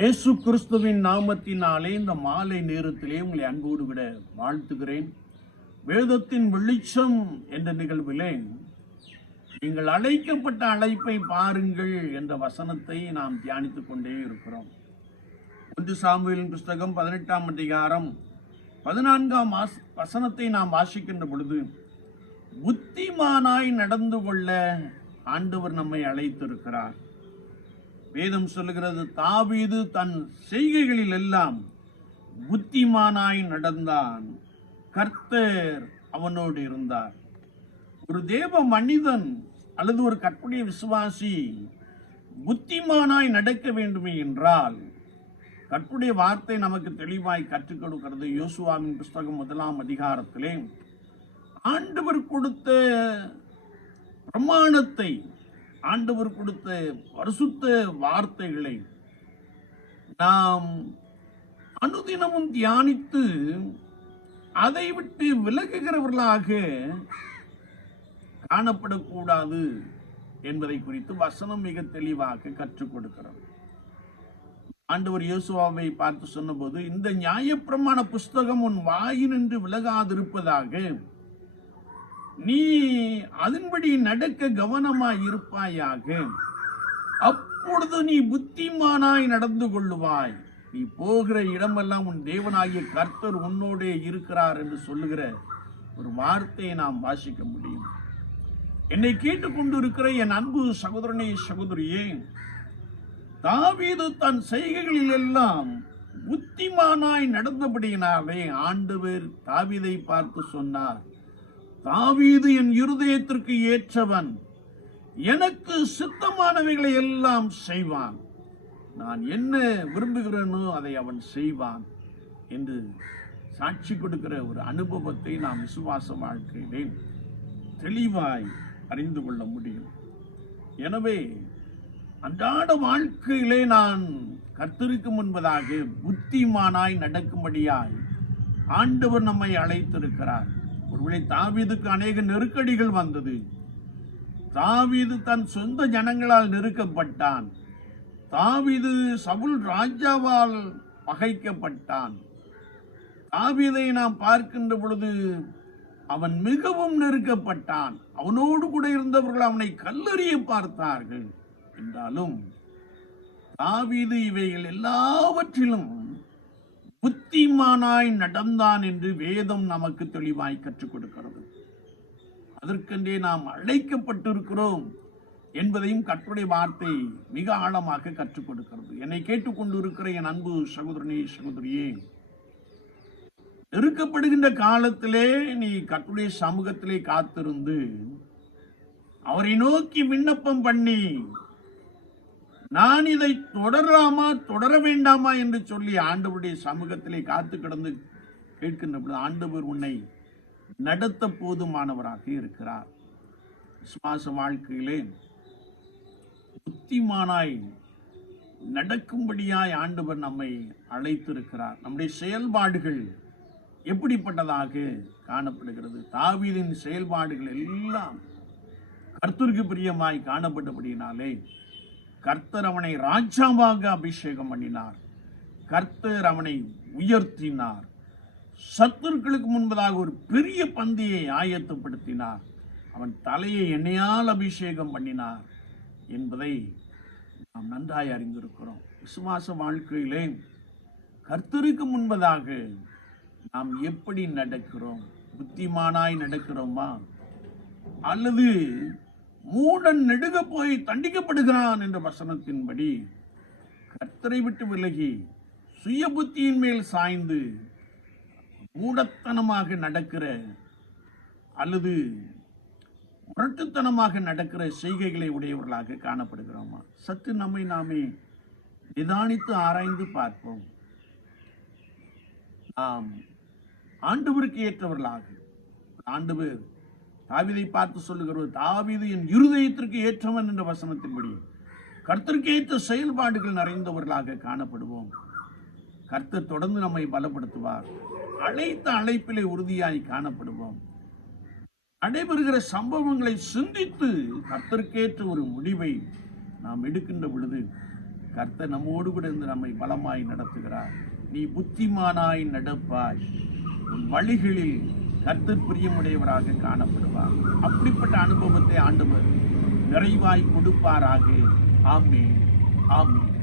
இயேசு கிறிஸ்துவின் நாமத்தினாலே இந்த மாலை நேரத்திலே உங்களை அன்போடு விட வாழ்த்துகிறேன். வேதத்தின் வெளிச்சம் என்ற நிகழ்விலே நீங்கள் அழைக்கப்பட்ட அழைப்பை பாருங்கள் என்ற வசனத்தை நாம் தியானித்துக் கொண்டே இருக்கிறோம். ஒன்று சாமுவேலின் புஸ்தகம் பதினெட்டாம் அதிகாரம் பதினான்காம் வசனத்தை நாம் வாசிக்கின்ற பொழுது புத்திமானாய் நடந்து கொள்ள ஆண்டவர் நம்மை அழைத்திருக்கிறார். வேதம் சொல்லுகிறது தாவீது தன் செய்கைகளில் எல்லாம் புத்திமானாய் நடந்தான். கர்த்தர் அவனோடு இருந்தார். ஒரு தேவ மனிதன் அல்லது ஒரு கற்புடைய விசுவாசி புத்திமானாய் நடக்க வேண்டுமே என்றால் கற்புடைய வார்த்தை நமக்கு தெளிவாய் கற்றுக் கொடுக்கிறது. யோசுவாவின் புஸ்தகம் முதலாம் அதிகாரத்திலே ஆண்டவர் கொடுத்த பிரமாணத்தை ஆண்டவர் கொடுத்த பரிசுத்த வார்த்தைகளை நாம் அனுதினமும் தியானித்து அதை விட்டு விலகுகிறவர்களாக காணப்படக்கூடாது என்பதை குறித்து வசனம் மிக தெளிவாக கற்றுக் கொடுக்கிறது. ஆண்டவர் யோசுவாவை பார்த்து சொன்னபோது இந்த நியாயப்பிரமாண புஸ்தகம் உன் வாயினின்று விலகாதிருப்பதாக நீ அதன்படி நடக்க கவனமாய் இருப்பாயாக அப்பொழுது நீ புத்திமானாய் நடந்து கொள்ளுவாய். நீ போகிற இடமெல்லாம் உன் தேவனாகிய கர்த்தர் உன்னோடே இருக்கிறார் என்று சொல்லுகிற ஒரு வார்த்தையை நாம் வாசிக்க முடியும். என்னை கேட்டுக்கொண்டு இருக்கிற என் அன்பு சகோதரனே சகோதரியே தாவீது தன் செய்கைகளில் எல்லாம் புத்திமானாய் நடந்தபடியினாலே ஆண்டவர் தாவீதை பார்த்து சொன்னார். தாவீது என் இருதயத்திற்கு ஏற்றவன். எனக்கு சித்தமானவைகளை எல்லாம் செய்வான். நான் என்ன விரும்புகிறேனோ அதை அவன் செய்வான் என்று சாட்சி கொடுக்கிற ஒரு அனுபவத்தை நாம் விசுவாச வாழ்க்கையிலே தெளிவாய் அறிந்து கொள்ள முடியும். எனவே அன்றாட வாழ்க்கையிலே நான் கர்த்தருக்கு முன்பதாக புத்திமானாய் நடக்கும்படியாய் ஆண்டவர் நம்மை அழைத்திருக்கிறார். ஒருவேளை தாவீதுக்கு அநேக நெருக்கடிகள் வந்தது. தாவீது தன் சொந்த ஜனங்களால் நெருக்கப்பட்டான். தாவீது சவுல் ராஜாவால் பகைக்கப்பட்டான். தாவீதை நாம் பார்க்கின்ற பொழுது அவன் மிகவும் நெருக்கப்பட்டான். அவனோடு கூட இருந்தவர்கள் அவனை கல்லறிய பார்த்தார்கள். என்றாலும் தாவீது இவைகள் எல்லாவற்றிலும் புத்திமானாய் நடந்தான் என்று வேதம் நமக்கு தெளிவாய் கற்றுக் கொடுக்கிறது. அதற்கென்றே நாம் அழைக்கப்பட்டிருக்கிறோம் என்பதையும் கற்றுடைய வார்த்தை மிக ஆழமாக கற்றுக் கொடுக்கிறது. என்னை கேட்டுக்கொண்டு இருக்கிற என் அன்பு சகோதரனே சகோதரியே நெருக்கப்படுகின்ற காலத்திலே நீ கற்றுடைய சமூகத்திலே காத்திருந்து அவரை நோக்கி விண்ணப்பம் பண்ணி நான் இதை தொடரலாமா தொடர வேண்டாமா என்று சொல்லி ஆண்டவருடைய சமூகத்திலே காத்து கிடந்து கேட்கின்ற பொழுது ஆண்டவர் உன்னை நடத்த போதுமானவராக இருக்கிறார். விசுவாச வாழ்க்கையிலே புத்திமானாய் நடக்கும்படியாய் ஆண்டவர் நம்மை அழைத்திருக்கிறார். நம்முடைய செயல்பாடுகள் எப்படிப்பட்டதாக காணப்படுகிறது? தாவீதின் செயல்பாடுகள் எல்லாம் கர்த்தருக்கு பிரியமாய் காணப்பட்டபடியினாலே கர்த்தர் அவனை ராஜாவாக அபிஷேகம் பண்ணினார். கர்த்தர் அவனை உயர்த்தினார். சத்துருக்களுக்கு முன்பதாக ஒரு பெரிய பந்தியை ஆயத்தப்படுத்தினார். அவன் தலையை எண்ணெயால் அபிஷேகம் பண்ணினார் என்பதை நாம் நன்றாய் அறிந்திருக்கிறோம். விசுவாச வாழ்க்கையிலே கர்த்தருக்கு முன்பதாக நாம் எப்படி நடக்கிறோம்? புத்திமானாய் நடக்கிறோமா? அல்லது மூடன் நெடுக போய் தண்டிக்கப்படுகிறான் என்ற வசனத்தின்படி கர்த்தரை விட்டு விலகி சுய புத்தியின் மேல் சாய்ந்து மூடத்தனமாக நடக்கிற அல்லது முரட்டுத்தனமாக நடக்கிற செய்கைகளை உடையவர்களாக காணப்படுகிறோமா? சற்று நம்மை நாமே நிதானித்து ஆராய்ந்து பார்ப்போம். நாம் ஆண்டவருக்கு ஏற்றவர்களாக ஆண்டவர் தாவிதை பார்த்து சொல்லுகிறோம் தாவீது என் இருதயத்திற்கு ஏற்றவன் என்ற வசனத்தின்படி கர்த்தருக்கு ஏற்ற செயல்பாடுகள் நிறைந்தவர்களாக காணப்படுவோம். கர்த்தர் தொடர்ந்து நம்மை பலப்படுத்துவார். அழைத்த அழைப்பிலே உறுதியாய் காணப்படுவோம். நடைபெறுகிற சம்பவங்களை சிந்தித்து கர்த்தருக்கேற்ற ஒரு முடிவை நாம் எடுக்கின்ற பொழுது கர்த்தர் நம்மோடு கூட இருந்து நம்மை பலமாய் நடத்துகிறார். நீ புத்திமானாய் நடப்பாய். உன் வழிகளில் கர்த்தர் பிரியமுடையவராக காணப்படுவார். அப்படிப்பட்ட அனுபவத்தை ஆண்டவர் நிறைவாய் கொடுப்பாராக. ஆமே ஆமே